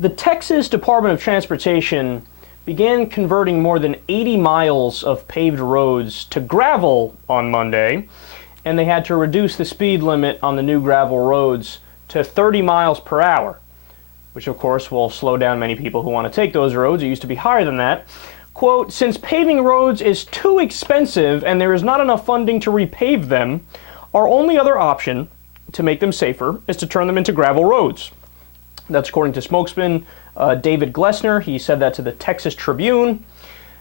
The Texas Department of Transportation began converting more than 80 miles of paved roads to gravel on Monday, and they had to reduce the speed limit on the new gravel roads to 30 miles per hour, which of course will slow down many people who want to take those roads. It used to be higher than that. Quote, since paving roads is too expensive and there is not enough funding to repave them, our only other option to make them safer is to turn them into gravel roads. That's according to spokesman David Glessner. He said that to the Texas Tribune.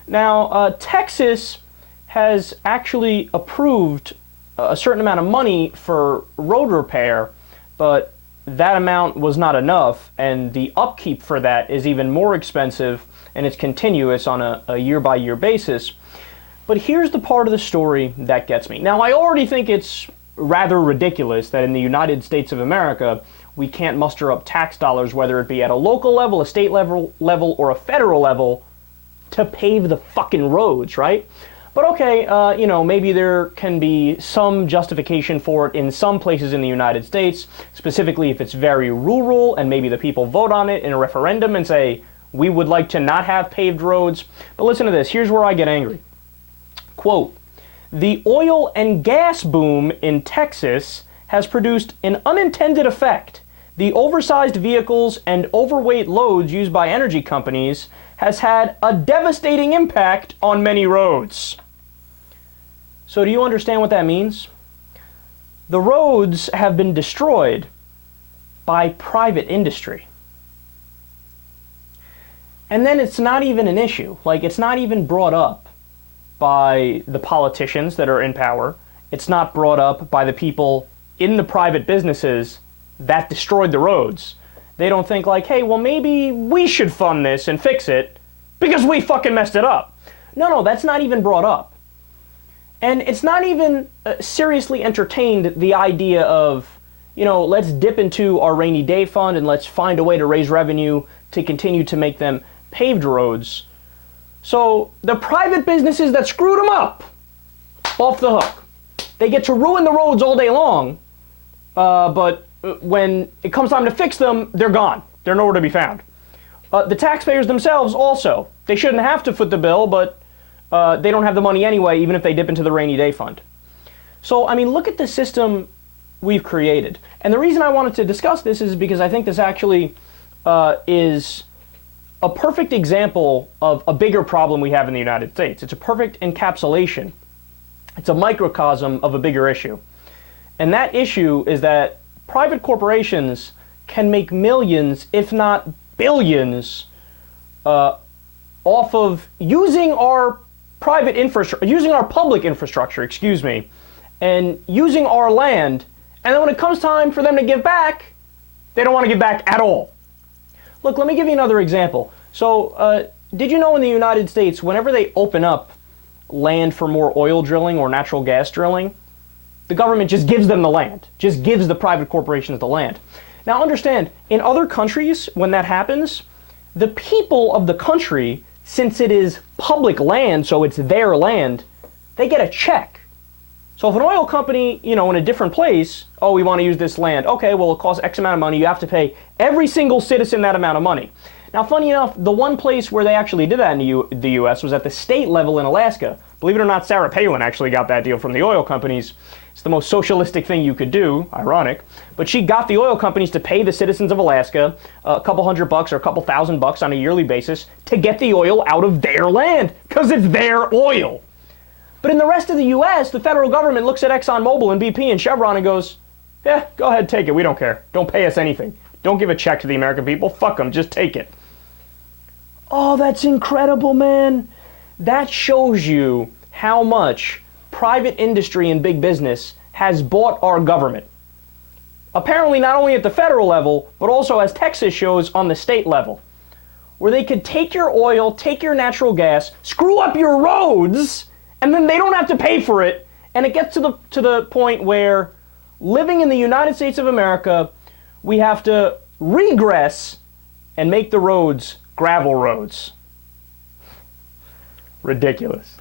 Now, Texas has actually approved a certain amount of money for road repair, but that amount was not enough, and the upkeep for that is even more expensive, and it's continuous on a year-by-year basis. But here's the part of the story that gets me. Now, I already think it's rather ridiculous that in the United States of America, we can't muster up tax dollars, whether it be at a local level, a state level, or a federal level, to pave the fucking roads, right? But okay, maybe there can be some justification for it in some places in the United States, specifically if it's very rural and maybe the people vote on it in a referendum and say, we would like to not have paved roads. But listen to this, here's where I get angry. Quote, the oil and gas boom in Texas has produced an unintended effect. The oversized vehicles and overweight loads used by energy companies has had a devastating impact on many roads. So do you understand what that means? The roads have been destroyed by private industry. And then it's not even an issue. Like, it's not even brought up by the politicians that are in power. It's not brought up by the people in the private businesses that destroyed the roads. They don't think like, hey, well, maybe we should fund this and fix it because we fucking messed it up. No, that's not even brought up. And it's not even seriously entertained, the idea of, let's dip into our rainy day fund and let's find a way to raise revenue to continue to make them paved roads. So the private businesses that screwed them up, off the hook. They get to ruin the roads all day long, but when it comes time to fix them, they're gone. They're nowhere to be found. The taxpayers themselves also, they shouldn't have to foot the bill, but they don't have the money anyway, even if they dip into the rainy day fund. So, I mean, look at the system we've created. And the reason I wanted to discuss this is because I think this actually is a perfect example of a bigger problem we have in the United States. It's a perfect encapsulation. It's a microcosm of a bigger issue. And that issue is that private corporations can make millions, if not billions, off of using our public infrastructure, and using our land, and then when it comes time for them to give back, they don't want to give back at all. Look, let me give you another example. So, did you know in the United States, whenever they open up land for more oil drilling or natural gas drilling, the government just gives them the land, just gives the private corporations the land. Now understand, in other countries, when that happens, the people of the country, since it is public land, so it's their land, they get a check. So if an oil company, in a different place, oh, we want to use this land. Okay, well, it costs X amount of money. You have to pay every single citizen that amount of money. Now, funny enough, the one place where they actually did that in the U.S. was at the state level in Alaska. Believe it or not, Sarah Palin actually got that deal from the oil companies. It's the most socialistic thing you could do, ironic. But she got the oil companies to pay the citizens of Alaska a couple $100 or a couple $1,000 on a yearly basis to get the oil out of their land, because it's their oil. But in the rest of the U.S., the federal government looks at ExxonMobil and BP and Chevron and goes, yeah, go ahead, take it. We don't care. Don't pay us anything. Don't give a check to the American people. Fuck them. Just take it. Oh, that's incredible, man. That shows you how much private industry and big business has bought our government. Apparently not only at the federal level, but also, as Texas shows, on the state level, where they could take your oil, take your natural gas, screw up your roads, and then they don't have to pay for it. And it gets to the point where, living in the United States of America, we have to regress and make the roads gravel roads. Ridiculous.